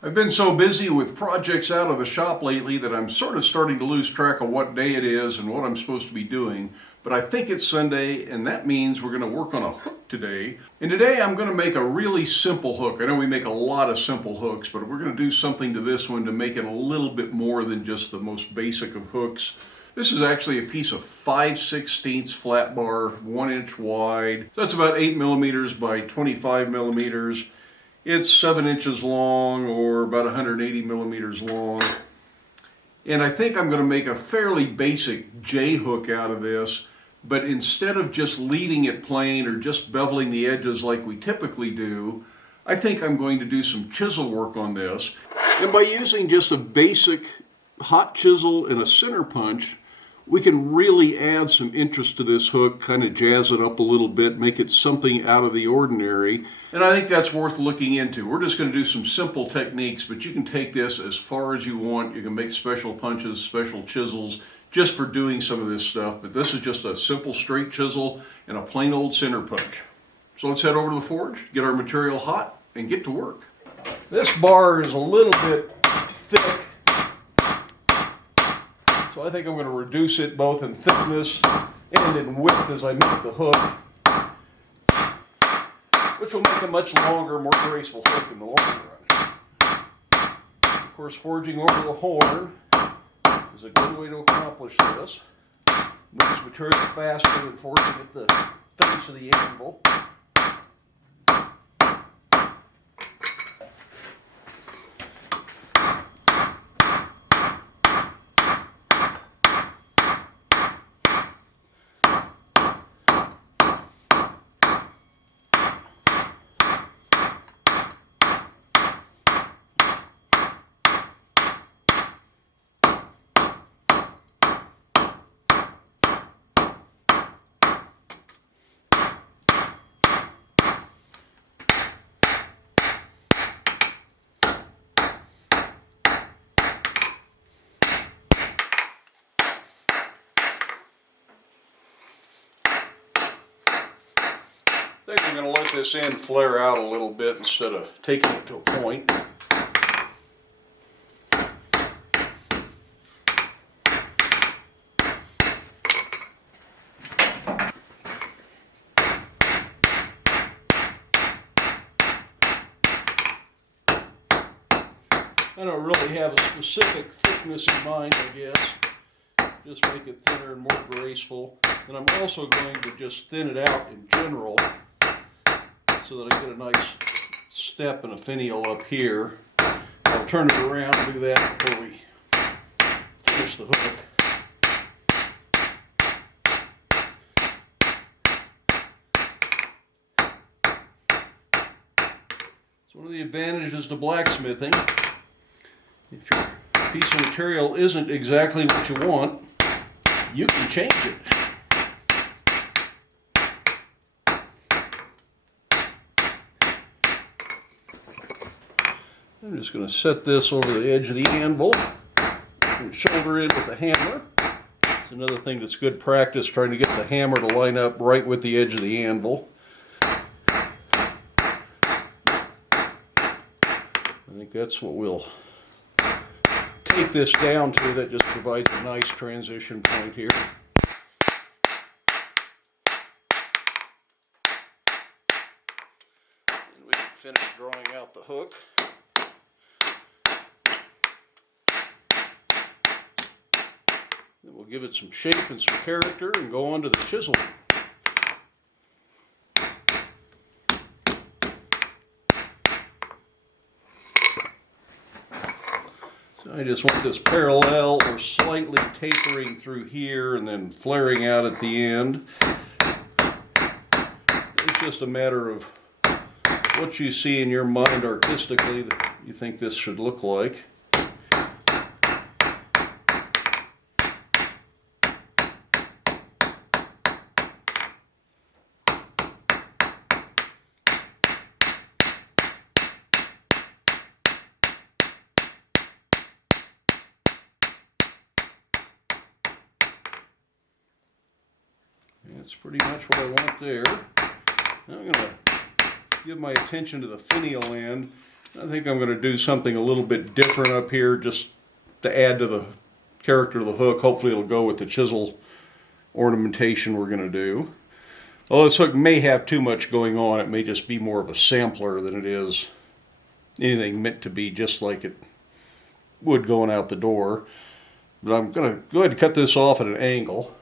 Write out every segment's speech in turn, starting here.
I've been so busy with projects out of the shop lately that I'm sort of starting to lose track of what day it is and what I'm supposed to be doing. But I think it's Sunday, and that means we're going to work on a hook today. And today I'm going to make a really simple hook. I know we make a lot of simple hooks, but we're going to do something to this one to make it a little bit more than just the most basic of hooks. This is actually a piece of 5/16 flat bar, 1 inch wide. So that's about 8 millimeters by 25 millimeters. It's 7 inches long, or about 180 millimeters long. And I think I'm going to make a fairly basic J hook out of this, but instead of just leaving it plain or just beveling the edges like we typically do, I think I'm going to do some chisel work on this. And by using just a basic hot chisel and a center punch, we can really add some interest to this hook, kind of jazz it up a little bit, make it something out of the ordinary. And I think that's worth looking into. We're just going to do some simple techniques, but you can take this as far as you want. You can make special punches, special chisels, just for doing some of this stuff. But this is just a simple straight chisel and a plain old center punch. So let's head over to the forge, get our material hot, and get to work. This bar is a little bit thick, so I think I'm going to reduce it both in thickness and in width as I make the hook, which will make a much longer, more graceful hook in the long run. Of course, forging over the horn is a good way to accomplish this. Moves material faster than forging at the face of the anvil. I think I'm going to let this end flare out a little bit instead of taking it to a point. I don't really have a specific thickness in mind, I guess. Just make it thinner and more graceful. And I'm also going to just thin it out in general, so that I get a nice step and a finial up here. I'll turn it around and do that before we finish the hook. So one of the advantages to blacksmithing, if your piece of material isn't exactly what you want, you can change it. I'm just going to set this over the edge of the anvil and shoulder in with the hammer. It's another thing that's good practice, trying to get the hammer to line up right with the edge of the anvil. I think that's what we'll take this down to. That just provides a nice transition point here. And we can finish drawing out the hook. Then we'll give it some shape and some character and go on to the chisel. So I just want this parallel or slightly tapering through here and then flaring out at the end. It's just a matter of what you see in your mind artistically that you think this should look like. That's pretty much what I want there. Now I'm going to give my attention to the finial end. I think I'm going to do something a little bit different up here just to add to the character of the hook. Hopefully it'll go with the chisel ornamentation we're going to do. Although this hook may have too much going on, it may just be more of a sampler than it is anything meant to be just like it would going out the door. But I'm going to go ahead and cut this off at an angle.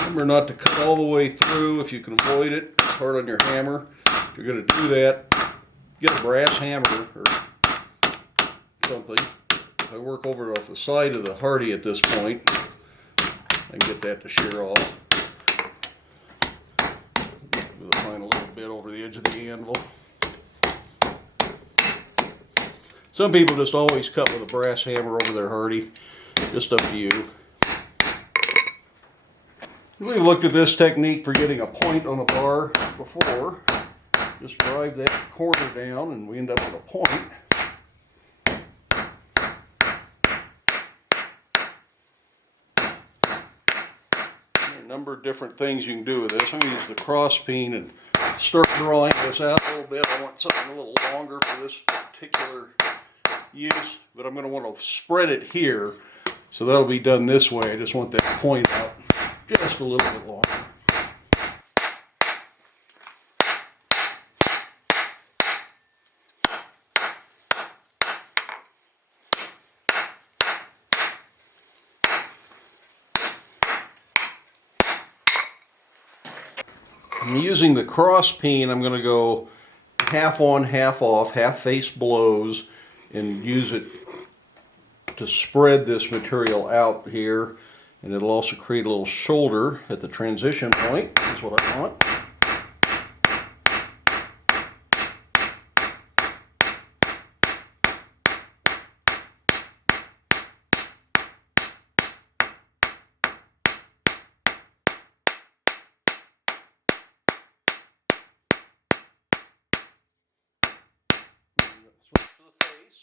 Remember not to cut all the way through if you can avoid it. It's hard on your hammer. If you're going to do that, get a brass hammer or something. If I work over off the side of the Hardy at this point, I can get that to shear off. With a final little bit over the edge of the anvil. Some people just always cut with a brass hammer over their Hardy. Just up to you. We looked at this technique for getting a point on a bar before. Just drive that corner down and we end up with a point. There are a number of different things you can do with this. I'm going to use the cross peen and start drawing this out a little bit. I want something a little longer for this particular use, but I'm going to want to spread it here. So that'll be done this way. I just want that point out just a little bit longer. I'm using the cross peen. I'm going to go half on, half off, half face blows, and use it to spread this material out here. And it'll also create a little shoulder at the transition point. That's what I want. Switch to the face.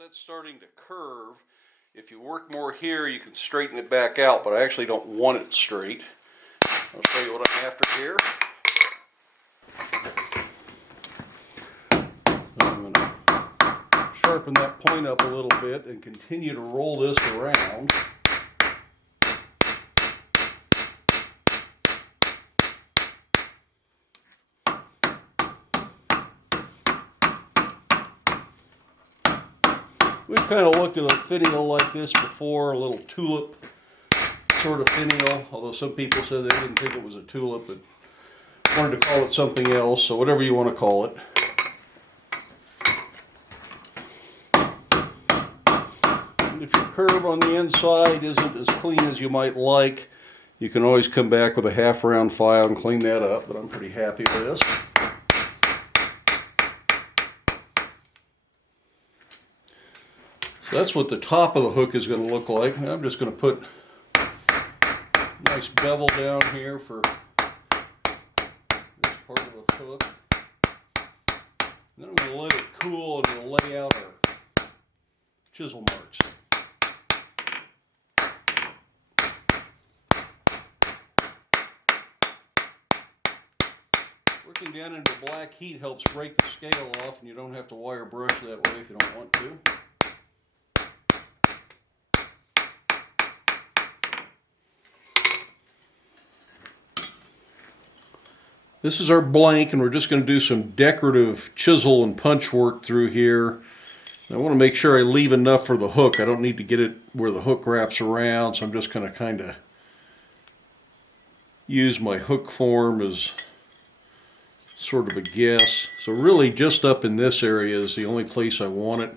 That's starting to curve. If you work more here, you can straighten it back out, but I actually don't want it straight. I'll show you what I'm after here. I'm going to sharpen that point up a little bit and continue to roll this around. We've kind of looked at a finial like this before, a little tulip sort of finial, although some people said they didn't think it was a tulip but wanted to call it something else, so whatever you want to call it. And if your curve on the inside isn't as clean as you might like, you can always come back with a half round file and clean that up, but I'm pretty happy with this. That's what the top of the hook is going to look like. I'm just going to put a nice bevel down here for this part of the hook. And then I'm going to let it cool and we'll lay out our chisel marks. Working down into black heat helps break the scale off, and you don't have to wire brush that way if you don't want to. This is our blank, and we're just going to do some decorative chisel and punch work through here. I want to make sure I leave enough for the hook. I don't need to get it where the hook wraps around, so I'm just going to kind of use my hook form as sort of a guess. So really just up in this area is the only place I want it.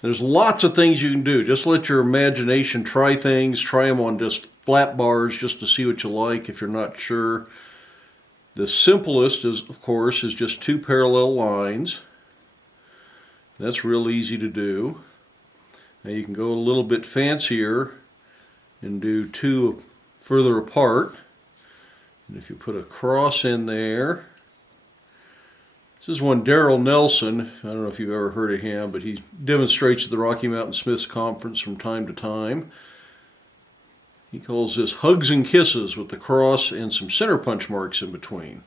There's lots of things you can do. Just let your imagination try things. Try them on just flat bars just to see what you like if you're not sure. The simplest is, of course, is just two parallel lines. That's real easy to do. Now you can go a little bit fancier and do two further apart. And if you put a cross in there, this is one Darrell Nelson. I don't know if you've ever heard of him, but he demonstrates at the Rocky Mountain Smiths Conference from time to time. He calls this hugs and kisses with the cross and some center punch marks in between.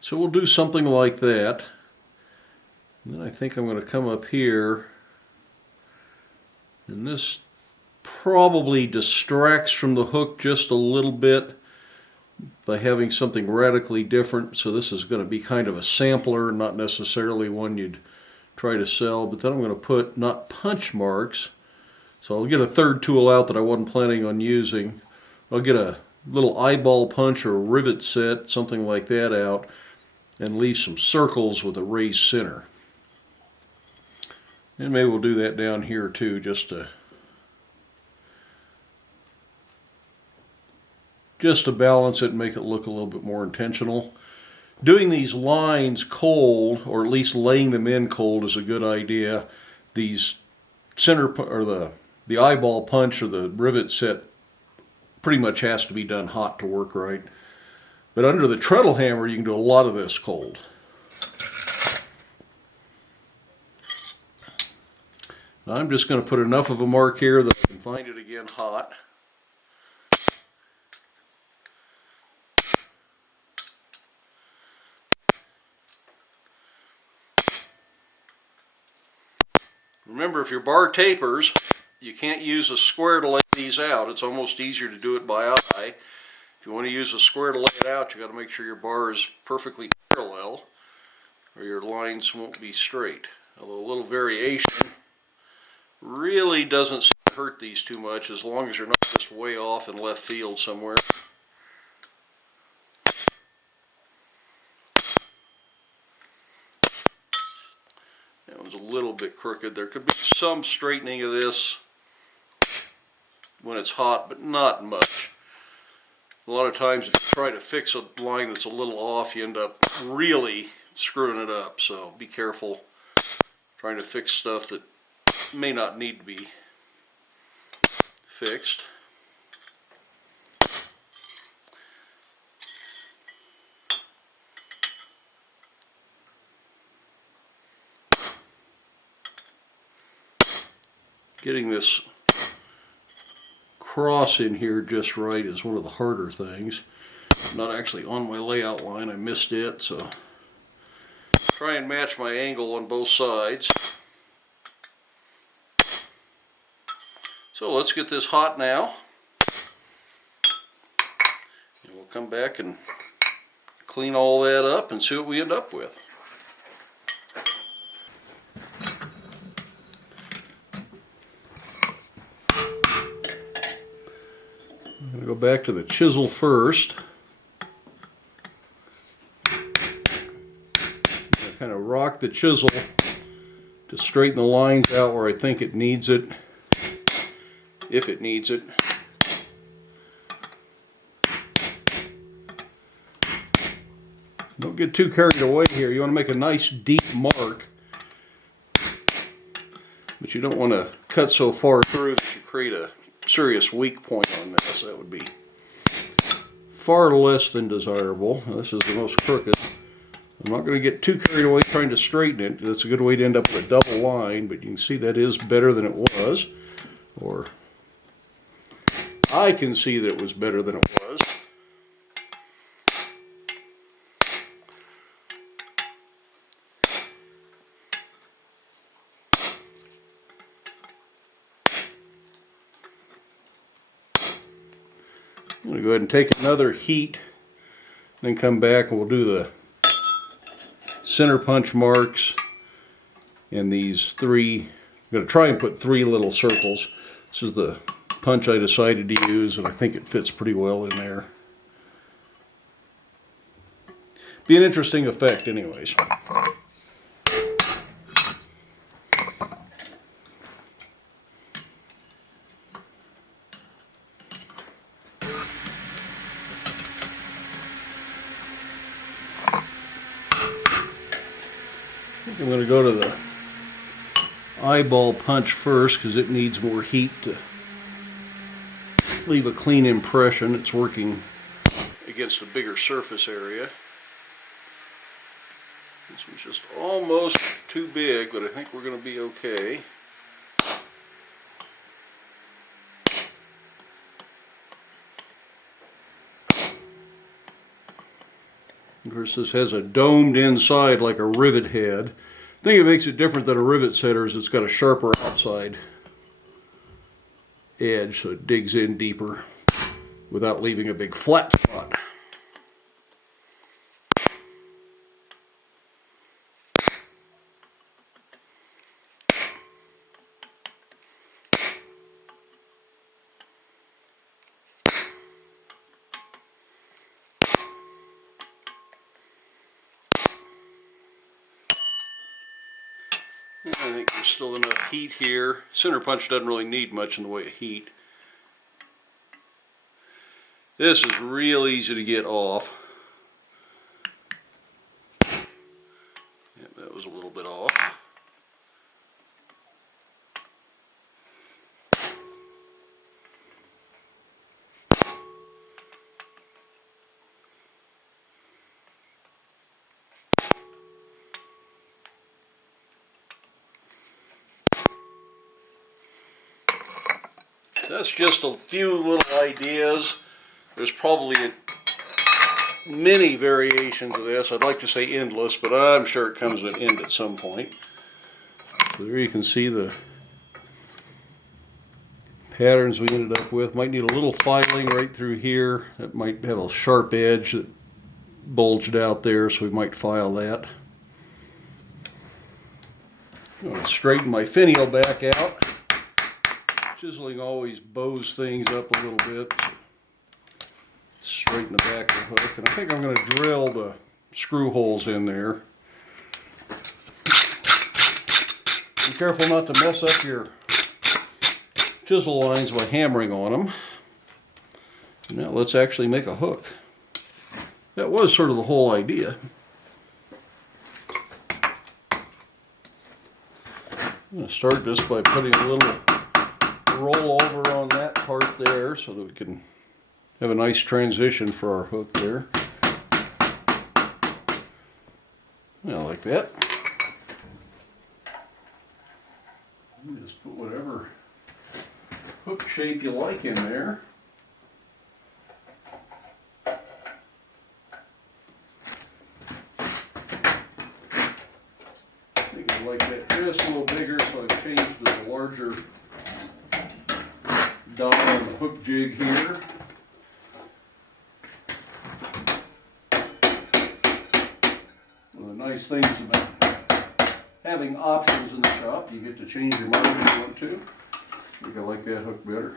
So we'll do something like that. And then I think I'm going to come up here, and this probably distracts from the hook just a little bit by having something radically different. So this is going to be kind of a sampler, not necessarily one you'd try to sell. But then I'm going to put not punch marks. So I'll get a third tool out that I wasn't planning on using. I'll get a little eyeball punch or a rivet set, something like that out, and leave some circles with a raised center. And maybe we'll do that down here too, just to balance it and make it look a little bit more intentional. Doing these lines cold, or at least laying them in cold, is a good idea. These center, or the eyeball punch or the rivet set pretty much has to be done hot to work right. But under the treadle hammer, you can do a lot of this cold. Now I'm just going to put enough of a mark here that I can find it again hot. Remember, if your bar tapers, you can't use a square to lay these out. It's almost easier to do it by eye. If you want to use a square to lay it out, you got to make sure your bar is perfectly parallel, or your lines won't be straight. Although a little variation really doesn't seem to hurt these too much, as long as you're not just way off in left field somewhere. That one's a little bit crooked. There could be some straightening of this when it's hot, but not much. A lot of times if you try to fix a line that's a little off, you end up really screwing it up. So be careful trying to fix stuff that may not need to be fixed. Getting this cross in here just right is one of the harder things. I'm not actually on my layout line, I missed it, so try and match my angle on both sides. So let's get this hot now, and we'll come back and clean all that up and see what we end up with. I'm going to go back to the chisel first. Kind of rock the chisel to straighten the lines out where I think it needs it, if it needs it. Don't get too carried away here. You want to make a nice deep mark, but you don't want to cut so far through that you create a serious weak point on this. That would be far less than desirable. Now, this is the most crooked. I'm not going to get too carried away trying to straighten it. That's a good way to end up with a double line, but you can see that is better than it was. Or I can see that it was better than it was. I'm going to go ahead and take another heat, then come back and we'll do the center punch marks and these three. I'm going to try and put 3 little circles. This is the punch I decided to use, and I think it fits pretty well in there. Be an interesting effect anyways. I'm going to go to the eyeball punch first because it needs more heat to leave a clean impression. It's working against a bigger surface area. This one's just almost too big, but I think we're going to be okay. Of course, this has a domed inside like a rivet head. The thing that makes it different than a rivet setter is it's got a sharper outside edge, so it digs in deeper without leaving a big flat spot. I think there's still enough heat here. Center punch doesn't really need much in the way of heat. This is real easy to get off. Yep, that was a little bit off. That's just a few little ideas. There's probably many variations of this. I'd like to say endless, but I'm sure it comes to an end at some point. So there you can see the patterns we ended up with. Might need a little filing right through here. It might have a sharp edge that bulged out there, so we might file that. I'm going to straighten my finial back out. Chiseling always bows things up a little bit. Straighten the back of the hook, and I think I'm going to drill the screw holes in there. Be careful not to mess up your chisel lines by hammering on them. Now let's actually make a hook. That was sort of the whole idea. I'm going to start just by putting a little roll over on that part there so that we can have a nice transition for our hook there. Yeah, like that. You just put whatever hook shape you like in there. I think I like that just a little bigger, so I've changed to the larger die on the hook jig here. One of the nice things about having options in the shop, you get to change your mind if you want to. I think I like that hook better.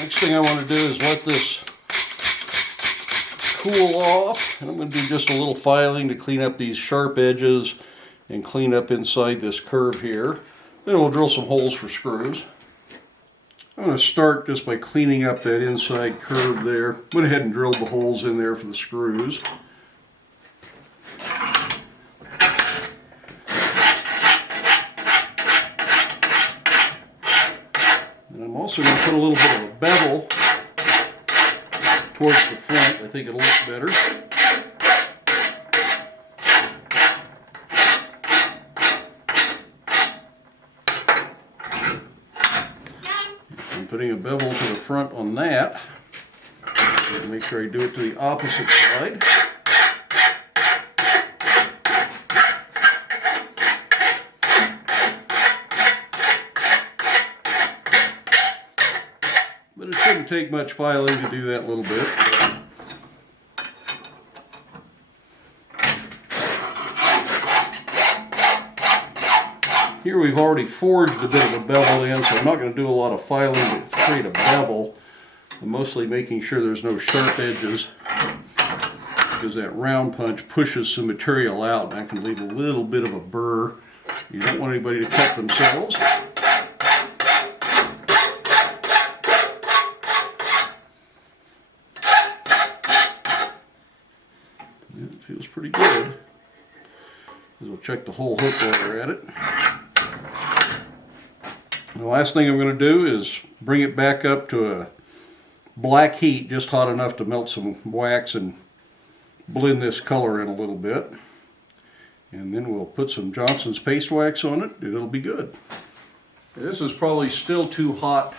Next thing I want to do is let this cool off, and I'm going to do just a little filing to clean up these sharp edges and clean up inside this curve here. Then we'll drill some holes for screws. I'm going to start just by cleaning up that inside curve there. Went ahead and drilled the holes in there for the screws. And I'm also going to put a little bit of a bevel towards the front. I think it'll look better. I'm putting a bevel to the front on that. Make sure I do it to the opposite side. But it shouldn't take much filing to do that little bit. Here we've already forged a bit of a bevel in, so I'm not going to do a lot of filing to create a bevel. I'm mostly making sure there's no sharp edges, because that round punch pushes some material out and that can leave a little bit of a burr. You don't want anybody to cut themselves. Feels pretty good. We'll check the whole hook while we're at it. The last thing I'm going to do is bring it back up to a black heat, just hot enough to melt some wax and blend this color in a little bit. And then we'll put some Johnson's paste wax on it and it'll be good. This is probably still too hot.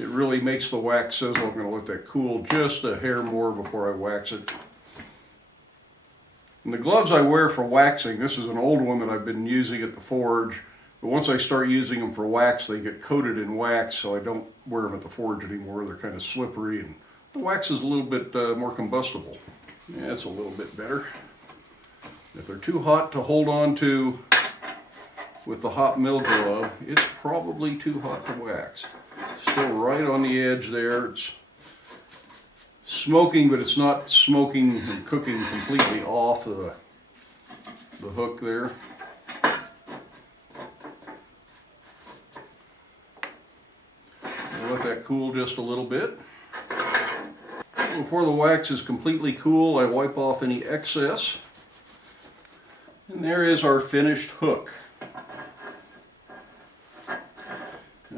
It really makes the wax sizzle. I'm going to let that cool just a hair more before I wax it. And the gloves I wear for waxing, this is an old one that I've been using at the forge. But once I start using them for wax, they get coated in wax, so I don't wear them at the forge anymore. They're kind of slippery, and the wax is a little bit more combustible. Yeah, it's a little bit better. If they're too hot to hold on to with the hot mill glove, it's probably too hot to wax. Still right on the edge there. It's smoking, but it's not smoking and cooking completely off the hook there. I'll let that cool just a little bit. Before the wax is completely cool, I wipe off any excess. And there is our finished hook. I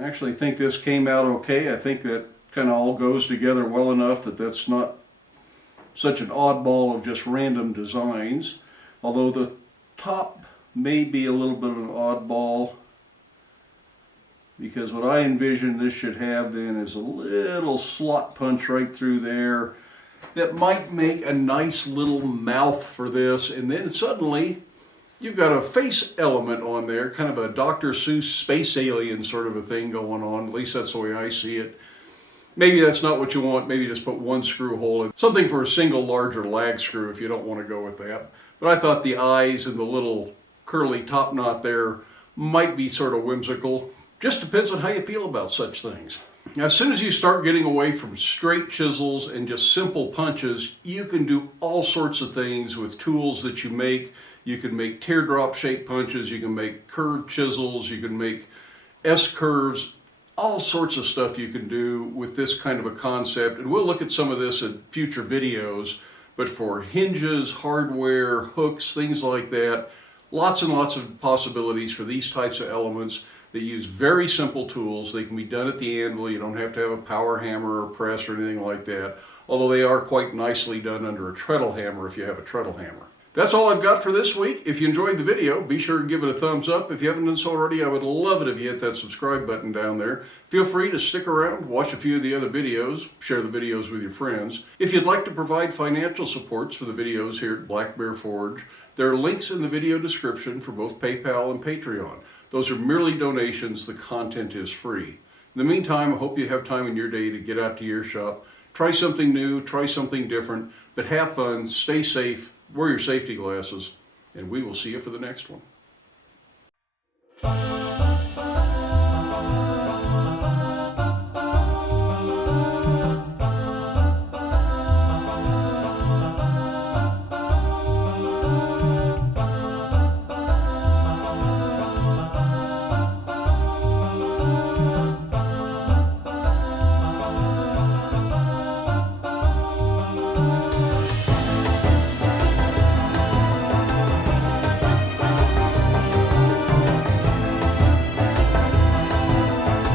actually think this came out okay. I think that kind of all goes together well enough that that's not such an oddball of just random designs. Although the top may be a little bit of an oddball, because what I envision this should have then is a little slot punch right through there that might make a nice little mouth for this, and then suddenly you've got a face element on there, kind of a Dr. Seuss space alien sort of a thing going on. At least that's the way I see it. Maybe that's not what you want. Maybe just put one screw hole in. Something for a single larger lag screw if you don't want to go with that. But I thought the eyes and the little curly top knot there might be sort of whimsical. Just depends on how you feel about such things. Now, as soon as you start getting away from straight chisels and just simple punches, you can do all sorts of things with tools that you make. You can make teardrop shaped punches, you can make curved chisels, you can make S-curves, all sorts of stuff you can do with this kind of a concept. And we'll look at some of this in future videos, but for hinges, hardware, hooks, things like that, lots and lots of possibilities for these types of elements. They use very simple tools. They can be done at the anvil. You don't have to have a power hammer or press or anything like that, although they are quite nicely done under a treadle hammer if you have a treadle hammer. That's all I've got for this week. If you enjoyed the video, be sure to give it a thumbs up. If you haven't done so already, I would love it if you hit that subscribe button down there. Feel free to stick around, watch a few of the other videos, share the videos with your friends. If you'd like to provide financial supports for the videos here at Black Bear Forge, there are links in the video description for both PayPal and Patreon. Those are merely donations. The content is free. In the meantime, I hope you have time in your day to get out to your shop, try something new, try something different, but have fun, stay safe, wear your safety glasses, and we will see you for the next one.